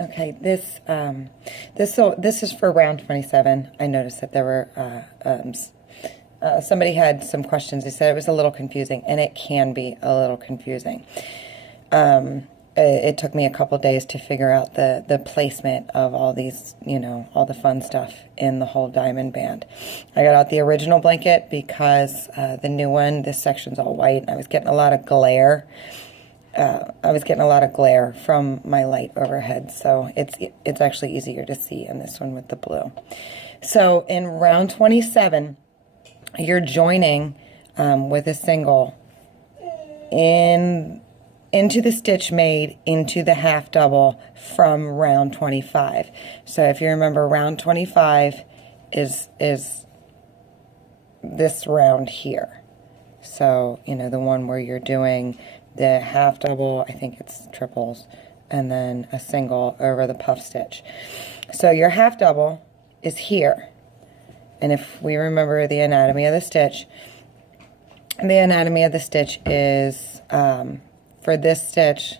Okay, this is for round 27. I noticed that there were somebody had some questions. They said it was a little confusing, and it can be a little confusing. It took me a couple days to figure out the placement of all these, all the fun stuff in the whole diamond band. I got out the original blanket because the new one, this section's all white, and I was getting a lot of glare. From my light overhead, so it's actually easier to see in this one with the blue. So in round 27, you're joining with a single into the stitch made into the half double from round 25. So if you remember, round 25 is this round here. So, the one where you're doing the half double, I think it's triples, and then a single over the puff stitch. So your half double is here. And if we remember the anatomy of the stitch is, for this stitch,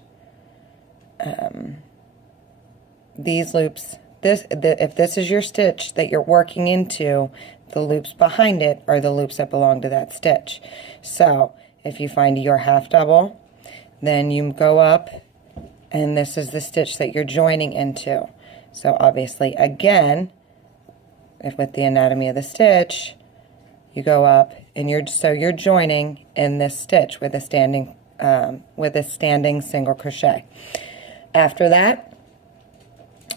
these loops, if this is your stitch that you're working into, the loops behind it are the loops that belong to that stitch. So if you find your half double, then you go up, and this is the stitch that you're joining into. So obviously, again, if with the anatomy of the stitch, you go up, and you're joining in this stitch with a standing single crochet. After that,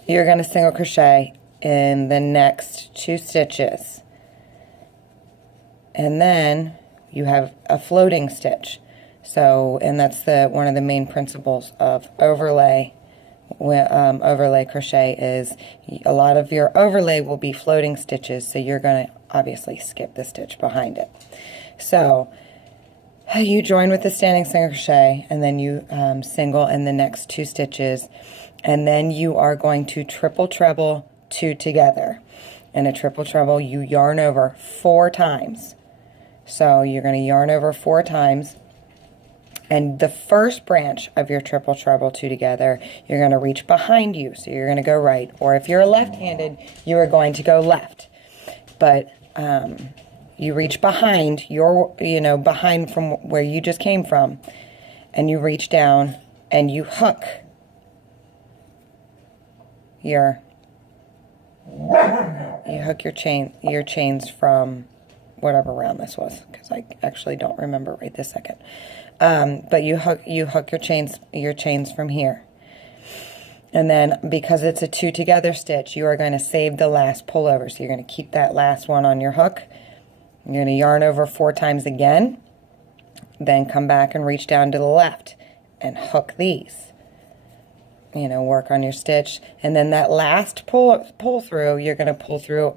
you're going to single crochet in the next 2 stitches, and then you have a floating stitch. So, and that's one of the main principles of overlay crochet is a lot of your overlay will be floating stitches, so you're going to obviously skip the stitch behind it. So you join with the standing single crochet, and then you single in the next 2 stitches, and then you are going to triple treble 2 together. In a triple treble, you yarn over 4 times. So you're going to yarn over 4 times. And the first branch of your triple treble 2 together, you're going to reach behind you. So you're going to go right. Or if you're left-handed, you are going to go left. But you reach behind behind from where you just came from. And you reach down and you hook your chains from whatever round this was, because I actually don't remember right this second. But you hook your chains from here. And then because it's a 2 together stitch, you are going to save the last pullover. So you're going to keep that last one on your hook. You're going to yarn over 4 times again. Then come back and reach down to the left and hook these. Work on your stitch. And then that last pull through, you're going to pull through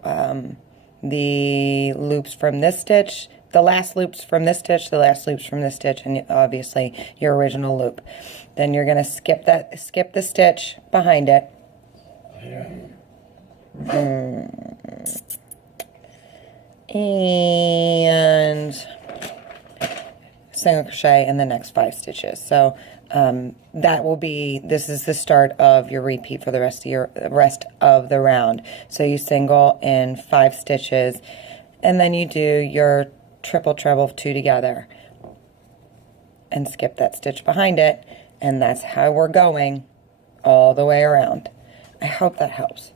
the loops from this stitch, the last loops from this stitch, the last loops from this stitch, and obviously your original loop. Then you're going to skip the stitch behind it. And single crochet in the next 5 stitches. So this is the start of your repeat for the rest of the round. So you single in 5 stitches, and then you do your triple treble 2 together and skip that stitch behind it, and that's how we're going all the way around. I hope that helps.